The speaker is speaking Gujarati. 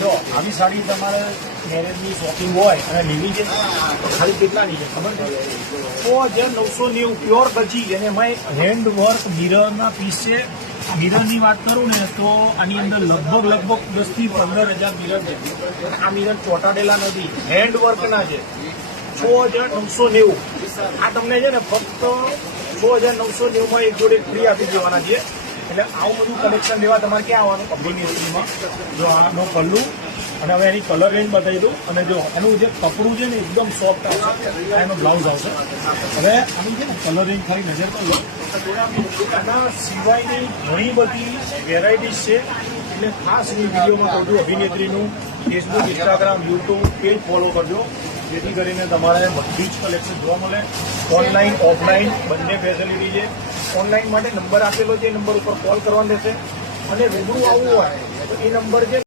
જો આવી સાડી તમારે મેરેજની શોપિંગ હોય અને લેવી છે તો ખાલી કેટલાની છે ખબર છે? 6,990 પ્યોર કચી અને એમાં હેન્ડ વર્ક મિરરના પીસ છે. મિરરની વાત કરું ને તો આની અંદર લગભગ 10 થી 15,000 મિરર છે. આ મિરર ચોંટાડેલા નથી, હેન્ડ વર્કના છે. 6,990 આ તમને છે ને ફક્ત 6,990 માં એક જોડે ફ્રી આપી દેવાના છે. એટલે આવું બધું કલેક્શન લેવા તમારે ક્યાં આવવાનું? અભિનેત્રીમાં. જો આનો પલ્લુ અને હવે એની કલર રેન્જ બતાવી દઉં. અને જો એનું જે કપડું છે ને એકદમ સોફ્ટ આવશે, એનો બ્લાઉઝ આવશે. હવે આની છે ને કલર રેન્જ ખાલી નજર કરી લો. આના સિવાયની ઘણી બધી વેરાયટીઝ છે. એટલે ખાસ એ વિડીયોમાં કહું છું, અભિનેત્રીનું Facebook, Instagram, YouTube page follow કરજો, જેથી કરીને તમારે બધી જ કલેક્શન જોવા મળે. ઓનલાઈન ઓફલાઈન બંને ફેસિલિટી છે. ઓનલાઈન માટે નંબર આપેલો છે, એ નંબર ઉપર કોલ કરવાનો રહેશે. અને રૂબરૂ આવવું હોય તો એ નંબર છે